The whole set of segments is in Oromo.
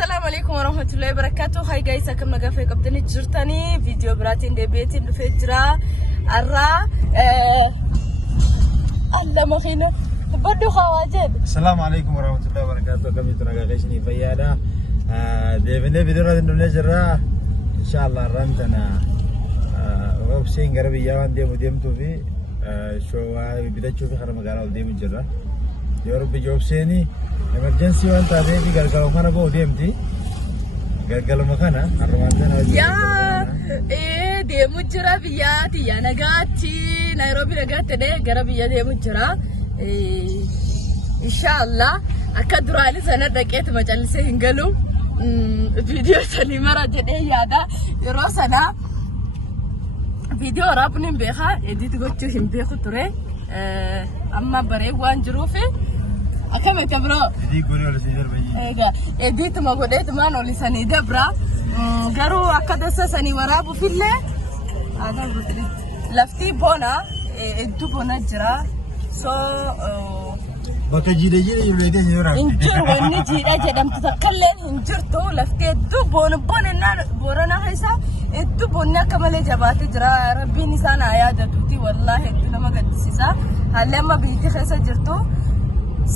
السلام عليكم ورحمة الله وبركاته. هاي جايسة كم نقفة قبضني جرتني فيديو براتين دي بيتين بفجرة الرا الله مخينا بدو خواجد. السلام عليكم ورحمة الله وبركاته. كم يتناقشني فيادا ديفني فيديو رادن نجرا إن شاء الله رنتنا وبسين قربي يوان ديم توفي شو بدأ تشوفي خرم قارال ديم جرا يورب جوبسيني emergency وان تابعي قالوا خنا بو ديم تي قالوا مكانا الرومانتنا يا إيه ديم جرا بياتي يا نجاتي نيروبي نجات ده قربي يا ديم جرا إن شاء الله أكدر على سنة دقيقة ما جالسة هنقلوا فيديو سني مرة جدي يادا يروسنا فيديو رابنين بيخا إديت قلت هم بيخو ترى أما بري وان جروفي أكمل كبرو دي كوري ولا سيدر بيجي إيجا إديت ما قلت ما نولي سني دبرا قرو أكدس سني ورابو في الليل هذا بطري لفتي بونا إدو بونا جرا سو بكا جيدا يبليدين يورا إنجر وإني جيدا جدام تتكلم إنجرتو لفتي إدو بونا بورنا هيسا إدو بونا كمال جباتي جرا ربي نسان آيات دوتي والله إدو لما قد سيسا هلا ما بيتي خيسا جرتو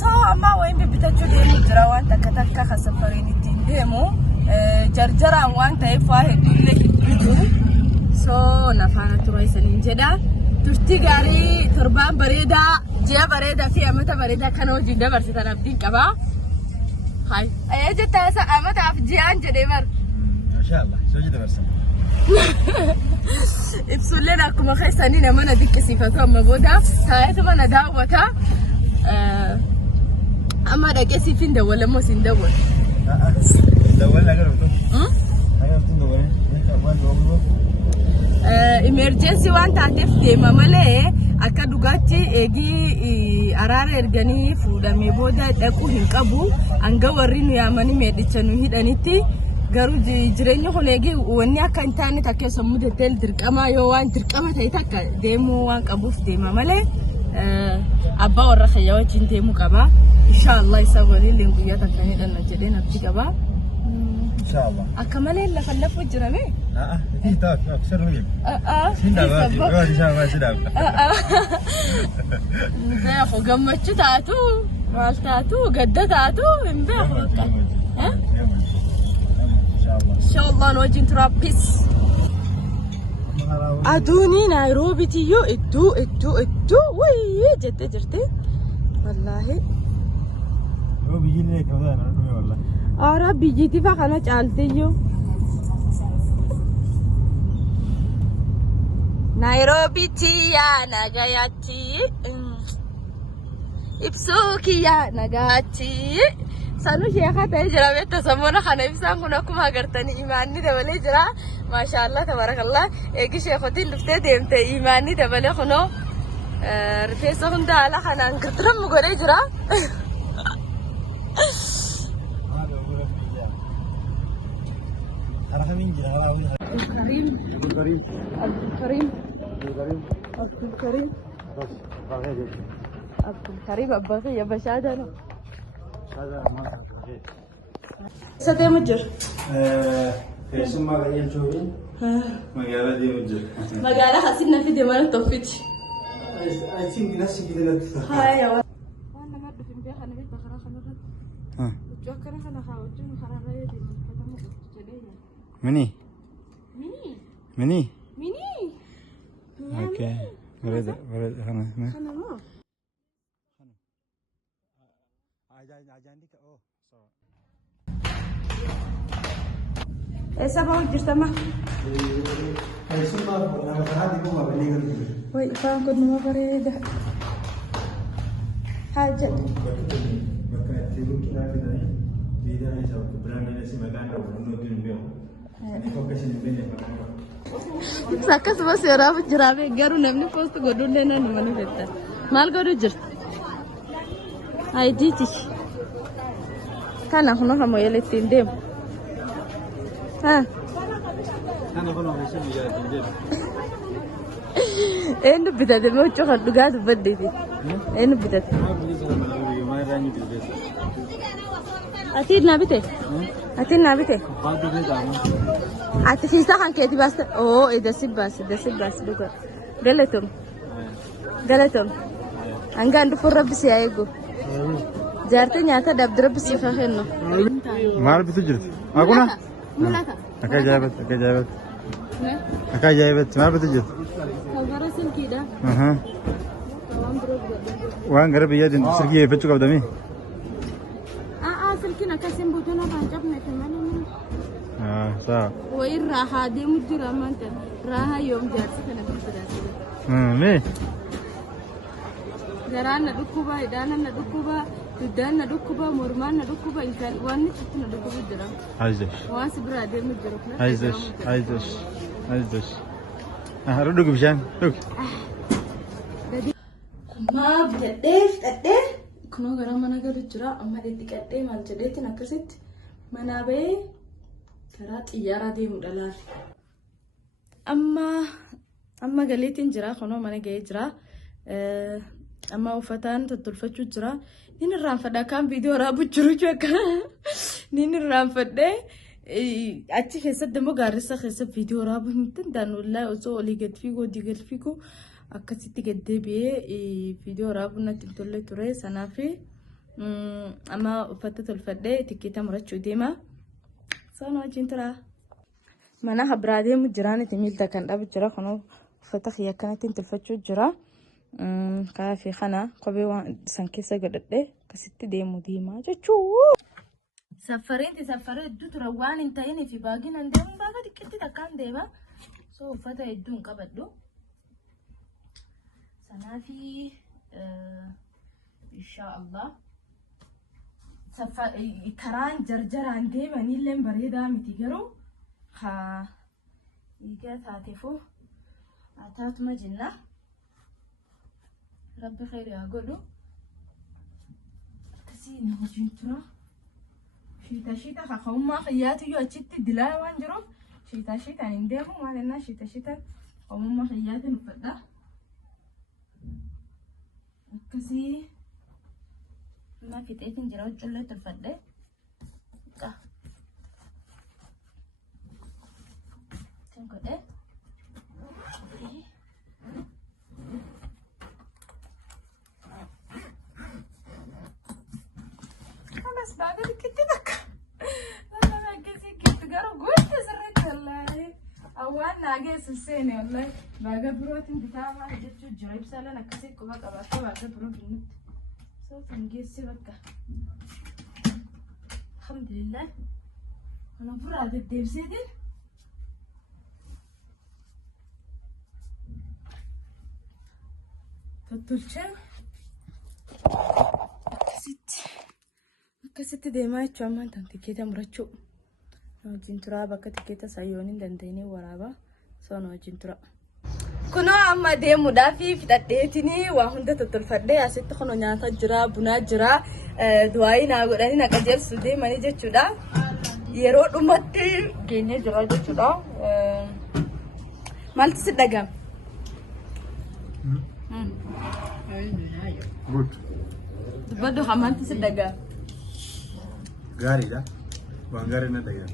سو أما وين بيتجو ديمو جرا وانتا كتاكا خسفرين الدين ديمو جرجرا وانتا يفاهد لك الدو سو نفانا ترويسا ننجدا ترتي غاري تربان بريدا جيا بريدا في أمتا بريدا كانوا جندا برسيطان أبدين كبا هاي أيجا تاسا أمتا أفجيان جديمر ما شاء الله سو جدا برسل إبسول لنا كما خيسانين أمانا ديك سيفاتو أما بودا تايتو مانا داوتا أما داكي سيفين دولا مو سين دول دولنا قربتو قربتو دولين emergency waan taateef deema malee akka dhugaatti eegi araara erganii fuudhamee booda dhaquu hin qabu hanga warri nu yaamanii meedhicha nu hidhanitti garuu jireenya kun eegi wanni akka hin taane takkee sammuu deddeel dirqama yoo waan dirqama ta'e takka deemuu waan qabuuf deema malee abbaa warra khayyaa wajjin deemuu qaba inshallah isa waliin guyyaa takka hidhanna jedheen abdii qaba إن شاء الله. أكملين لفلفوا الجرامي. إيه تاك أكثر مني. سيدا بادي شاما سيدا. نبيخو قمتشو تاتو مال تاتو قد تاتو نبيخو ها؟ إن شاء الله نوجه تراب بيس. أدوني نيروبي تيو إدو وي جرتي والله. هو بيجي لي كذا أنا والله. أرا بيجيتي فخنا جالتيو نيروبي تيا نجاياتي إبسوكي يا نجاتي سانو شيخة تجرا بتسمونا خنا بسان كنا كم هقرتني إيماني دبلي جرا ما شاء الله تبارك الله إيجي شيختي لفتة ديمت إيماني دبلي خنو رفيسه هندا على خنا نقدرم مقولي جرا عبد الكريم أبغي يا بشادة أنا. هذا ما صحيح. ستة مجر. كيسم ما غير شوي. مقالة دي مجر. مقالة حسينا في دمانة توفيت. I think نفسي كده نفسي. هاي يا ولد. أنا ما بدي فين أنا بيت بخرا خلنا. وجوكرا خلنا خاوتشون خرا غير دي من كذا ما بتجديه. مني. مني. ميني. اوكي بريد خنا خنا ما عجاندك اوه ايه سبعة وجرتما اسمع انا فهمت كم بليغ وي فان كنت ما بريده حاجه Sakas bos ya rabu jerabe garu namni post godun lena ni mani betta mal godu jirt ay diti kana hono hamo yele tindem ha انا هنا ماشي يا تندم enu bidade mo choka dugadu badidi enu bidade ما بليز ما راني بالبيت atid na bite أتينا بيته أتفيسا كان كيتي بس أوه إذا سباس دوكا قالتهم أنقى عند فرب سيايقو جارتي نياتا دب درب سيفاهنو ما عرفت تجرد أقولنا ملاتا أكا جايبت ما عرفت تجرد كالبرسل كده وان قرب يدين سرقية فتشو قبضمي سلكنا كاسم بوتونا فانجبنا تماما صح وين راها دي مجرى مانتا راها يوم جارتي كنا بجراتي مي Garaan na dhukkuba, hidhaan na dhukkuba, duddaan na dhukkuba, mormaan na dhukkuba, ilkaan waan nuti na dhukkubu jira. Aizash. Waan si biraa deemu jiru. Aizash. Ruduk bishaan. Ruduk. Ammaa fudhadhee kunoo gara mana galu jira. Amma dhidhiqadhee maal jedheetiin akkasitti manaa bahee karaa xiyyaaraa deemudha laal. Amma galeetiin jira. Kunoo mana gahee jira. Amma uffataan tottolfachuu jira. Inni irraanfadhaa kaan viidiyoo raabuu jiru jechuudha. Inni irraanfadhee achi keessatti immoo gaarressa keessa viidiyoo raabuu hin danda'an wallaahi osoo olii gad fiiguu akkasitti gad deebi'ee viidiyoo raabuu natti hin tolle ture. Sanaaf amma uffata tolfadhee tikkeeta murachuu deema. Sana wajjin tura. Mana habraa deemu jiraan itti miilta kan dhabu jira. Kunoo uffata xiyya akkanatti tolfachuu jira. Kaafi kana kophee waan san keessa godhadhee akkasitti deemaa jechuudha. Safaree hedduu tura waan hin ta'iniif baagiin an deemu baaga xiqqeetti takkaan deema. So uffata hedduu hin qabadhu. Sanaafi inshaallah karaan jarjaraan deemanillee bareedaa miti garuu egaa taateefuu taatuma jenna. Rabbi khayri haa godhu. Akkasii nama jintura. Shiita kaka'ummaa xiyyaatiyyuu achitti dilaa waan jiruuf shiitaan hin deemu maal jennaan shiita kaka'ummaa xiyyaatiin uffadha. Akkasii amma fixeetiin jira huccullee tolfadhee. Kan godhee. Baga dikit takka. Wallahi agesi gitu garo gote sirrit wallahi. Awan nage susene wallahi. Baga brotin bitama jechu jira ibsalan akkasi quba qabato baga bro binut. So tangesi bakka. Alhamdulillah. Ana bura de devsedin. Tutulcha. Akkasitti deemaa jechuun ammaan tan tikkeeta murachuu. Wajjin turaa bakka tikkeeta sayyoon hin dandeenye waraabaa soona wajjin tura. Kunoo amma deemuudhaaf fixadheetiin waa hunda tottolfadhee asitti kunoo nyaata jira, bunaa jira, du'aayii naa godhanii na qajeelsu deemanii jechuudha. Yeroo dhumatti geenyee jira jechuudha. Maaltu si dhagama? Dubbaddu maaltu si dhagama? Gari dah, bang gari nanti ya.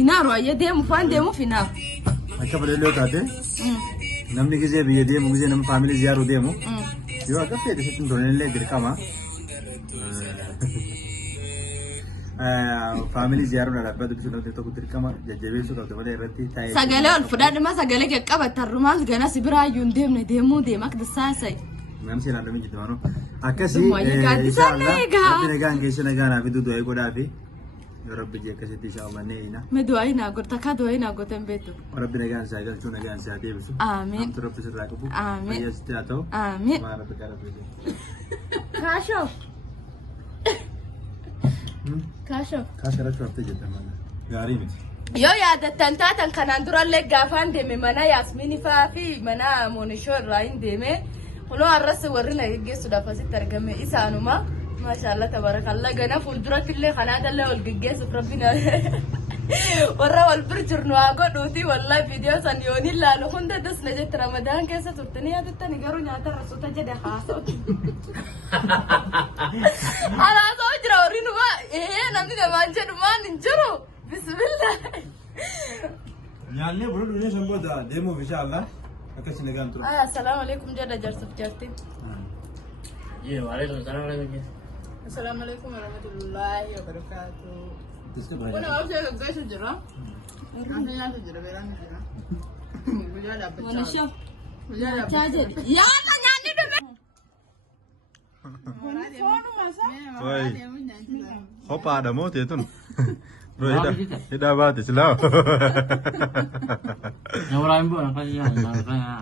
Inaaru ayya deemu faan deemuuf inaaru. Akka balalioo taate namni gizee biyya deemu gizee nama faamilii ziyaaruu deemu yoo akka fedhe sitti hin tolnellee dirqama. Faamilii ziyaaruun dhaabbatu bisu namni tokko dirqama jajjabeessuu qabdu malee irratti taa'ee. Sagalee ol fudhadhuma sagalee qaqqabatan rumaas ganas biraayyuu hin deemne deemuu deema akka dasaasayi. Namni seenaa namni jiru maanu akkasii rabbi nagaan keessa nagaan hafi du'aa godhaa fi rabbi jee akkasitti inshaallah nee ina me du'aa naa godha ka du'aa naa godhan beetu rabbi nagaan isaa galchuu nagaan isaa deebisu amiin amtu rabbi sirraa qabu amiin fayyasti haa ta'u amiin maa rabbi gara rabbi kaashoo rachuu haftee jettan mana gaarii miti. Yoo yaadattan taatan kanaan durallee gaafaan deeme mana Yaasmiinii fa'aa fi mana Moonishoo irraa hin deeme. Kunoo arras warri na geggeessuudhaaf asitti argame isaanuma. Maashaallah tabarakallah gana fuulduratti illee kanaa dallee ol geggeessuuf rabbi na warra wal bir jirnu haa godhuuti wallahi viidiyoo san yoon ilaalu hunda dasna jette ramadaan keessa turtanii yaadattani garuu nyaata rasuuta jedhe haasa'uti. Haasa'u jira warri numa namni namaan jedhu maan hin jiru bismillah. Nyaanni bulu dunia sambooda deemuuf inshallah akkasi nagaan tura. Assalaamu alaikum jedha jaarsaaf jaartiin. Waalaikum salam warahmatullahi. Assalamu alaikum warahmatullahi wabarakatuh. Tiska Kuna berapa? wasu ya gaisa jira? An ya su jira bai ran jira. Guja da bacci. Wani shan? Guja da bacci. Ya ta nyani da me. Wani fonu masa? Woi. Hopa ada mau tun. Bro, ida ba ta silaw. Na wala mo na kaya na kaya.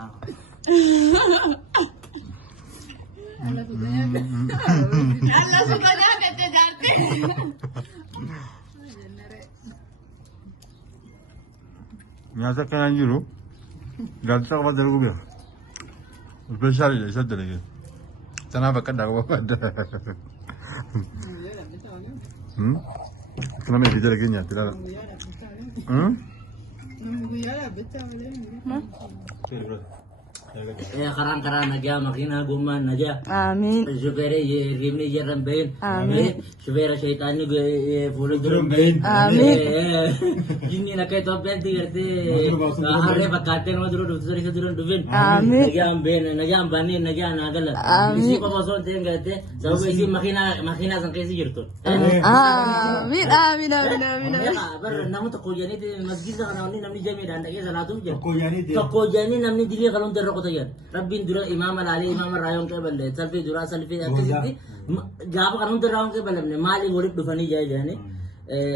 Allah su gana ka ta darte. Nyasa kan jiru. Gansa ka dalu biya. Special ya sadda lagi. Sana ba kada ko ba da. Kana me video lagi nya tira. Ya karan naga makina guman naga. Amin. Supaya ye rimni jaran bain. Amin. Supaya syaitan ni follow durum bain. Amin. Jinni nak kaya top benti kerte. Hari pakaten maduro dufsari sedurun dufin. Amin. Naga bain, naga bani, naga nagal. Amin. Isi ko pasal teng kerte. Sabu isi makina sangkai si jirto. Amin. Amin. Amin. Bar namu tak kujani te masjid sa kana ni namni jami dan ke salatu je. Ko yani de. Tak kujani namni dili kalon terro ko tayan. Rabbin dura imam ali imam rayong ke balle. Salfi dura salfi akiti. Gaba kalon terro ke balle. Mali gorip dufani jay jani.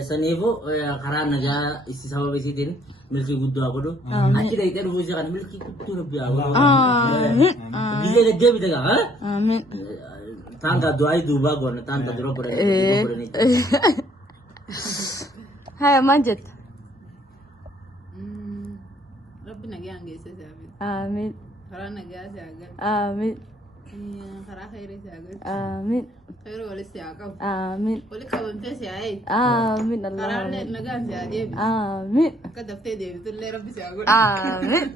Sanevo karan naga isi sawa besitin milki guddo agodo. Aki dai ter buja kan milki guddo rabbi agodo. Amin. Bile de gebi daga ha. Amin. Tanga doai duba gona tanga duro bore. Hai manjat. Rabbi nagaa geesse saafi. Amin. Karaa nagaa saagal. Amin. Karaa khayrii saagal. Amin. Khayrii walis yaa qabu. Amin. Wali qabamtee si haa eegi. Amin. Allah. Karaan nagaan si haa deebi. Amin. Akka daftee deebitullee rabbi si haa godhu. Amin.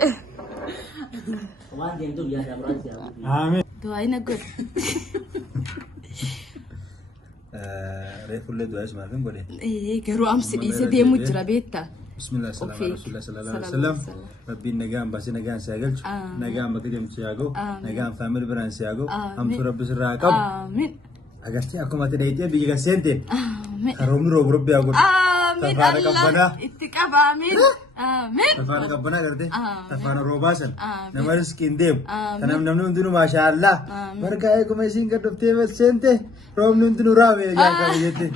Kawan dia tu biasa berarti. Amin. Doain aku. Refulle dua isma kan boleh. Garuu amsi dhiisee deemu jira beektaa. Bismillah sallallahu alaihi wasallam sallallahu alaihi wasallam. Rabbi nagaan basi nagaan sagalchu. Nagaan bakka demchi yago. Nagaan family brand siyago. Hamtu rabbi sirraa qabu. Amin. Agartee akkuma ati dhayitee biyya gaseente. Amin. Karoomni roobu rabbi haa godhu. Amin. Tafaana Allah qabbanaa. itti qaba. Amin. Amin. Tafaana qabbanaa agartee. Tafaana roobaa san. Amin. Nama riskiin deemu. Amin. Kanaaf namni hundinuu maashaallah. Amin. Marga eeguma isiin gad dhuftee seente. Roobni hundinuu raame yaa qabu jette.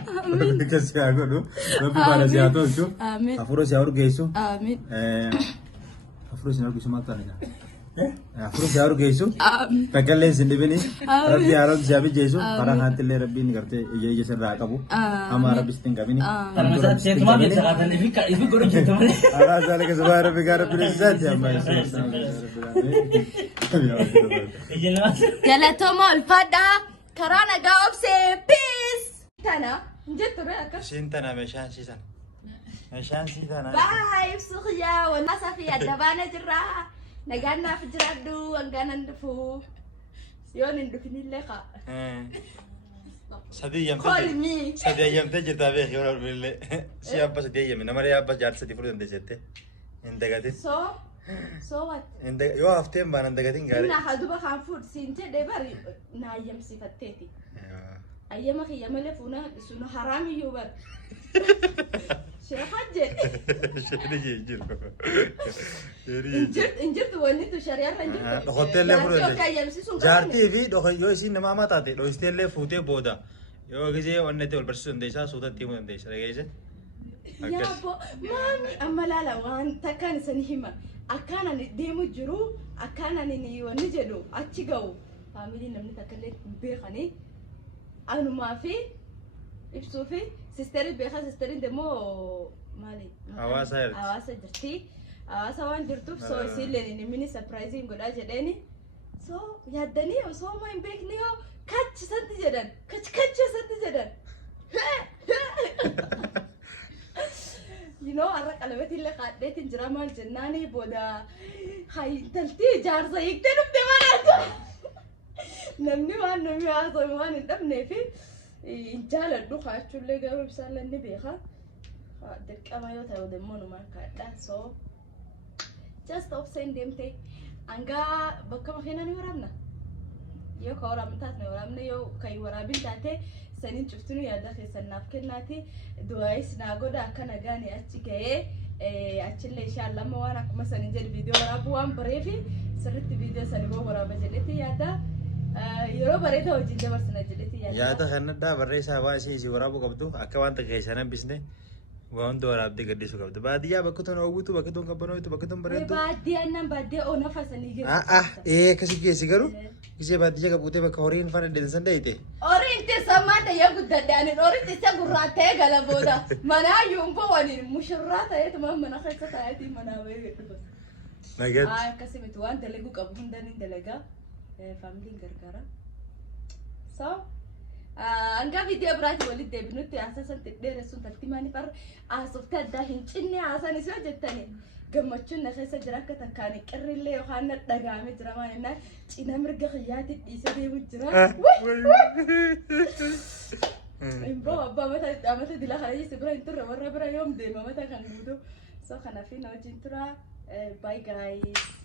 Akkasii haa godhu. Rabbi baala si haa tolchu. Amin. Hafuura si haa urgeessu. Amin. Hafuura si haa urgeessu maal taane gaa? Hafuura si haa urgeessu. Amin. Takkaallee sin dhibini. Amin. Rabbi haaroon si haa bijjeessu. Karaa haantillee rabbiin gartee ija sirraa qabu. Amma rabbi sitti hin qabini. Karena saya cuma bisa kata ini guru gitu mana. Allah zalika subhanahu rabbi gara bilisati amma Jelas. Galatooma ulfaadha. Karaa nagaa obsee. Peace. Tana. Jettu re'aka. Shin tana meeshaan siisan. Meeshaan siitana. Bye. Suqyaa. Wannaa safi adda baana jirra. Nagaan naaf jiraadhu. Hangaanan dhufu. Yoon hin dhufinillee qa. Sadii Call me. Sadii ayyamtee jirtaa beek yoo darbille. Si abba sadii ayyame namaree abba jaarsa sadii fudhuu dandeessette. Hin dagatin. So what? Yoo hafteen baan hin dagatin gaarii. Inna haduba kan food siin jedhee bari na ayyamsifatteeti. Ayyama kiyya malee fuuna sun haraamiyyuu bari. Sheekha jedhe. Sheekha jiru. Injirtu wanni tu shari'aarra injirtu. Hoteellee fudhuu Jaartii akka ayyamsiisuun Jaartii fi yoo isiin nama hamaa taate dho'isteellee fuutee booda yoo gisee wanni itti wal barsiisuu dandeessaa suutatti himuu dandeessa dhageesse. Yaabbo maami amma laala waan takkaan isanii hima. Akkaan ani deemu jiru akkaan ani wanni jedhu achi ga'u. Faamiliin namni takkallee beekanii anumaa fi ibsuu fi sisterii beekaa sisteriin deemoo maali? Hawaasa jirti. Hawaasa jirti. Hawaasa waan jirtuuf soo isiillee inni mini sapiraayiziin godhaa jedheeni. Soo yaaddanii osoo ma hin beekne yoo kachi santi jedhan kachi santi jedhan. sodaadheetiin jira maal jennaani booda hayi intaltii jaarsa hiiktee dhufte manaatu. Namni waan namni haasa'u waan hin dhabneefi hin jaaladhu kaachuullee garuu ibsaallee ni beeka. Dirqama yoo ta'u deemmoo numaan kaadha. So just obseen deemtee hangaa bakka makiinaa ni waraabna. Yoo ka waraabni taate waraabne yoo kan waraabin taate saniin cuftuu yaada keessan naaf kennaati. Du'aayis naa godha akka nagaan achi ga'ee achillee inshallah waan akkuma saniin jedhu viidiyoo waraabuu waan bareefi sirriitti viidiyoo sanii boo waraaba jedhetti yaada. Yeroo bareedaa hojii dabarsina jedhetti yaada. Yaada kanadhaa barreessaa waan isin waraabuu qabdu akka wanta keessan hambisne waan waraabdee gaddisu qabdu. Baadiyyaa bakka toon hawwitu bakka toon qabbanootu bakka toon bareedu. Baadiyyaan nan baadiyaa oona fasanii jiru. Kasi geessi garuu isee baadiyyaa qabuutee bakka horiin fana deemsan dheeyite. Horiin teessaa maata yaa guddadhaan horiin teessaa gurraa ta'ee gala booda manaa yuumboo waliin mushurraa ta'eetuma mana keessa taa'eetii manaa bahee dhufa. Nagatti. Akkasii miti waan dalaguu qabu hundaan hin dalagaa. Faamiliin gargaara. So hanga viidiyoo biraatti walitti deebinutti haasasan dheeressuun tatti maaliif haasofte addaa hin cinne haasan isoo jettani gammachuun na keessa jira akka takkaan qirrillee yookaan na dhagaame jira maal jennaan cina mirga xiyyaatti dhiisee deemu jira. Imboo abbaa mata dilaa kana jechuun bira hin turre warra bira yoom deema mata kan guutuu. So kanaaf na wajjin tura. Bye guys.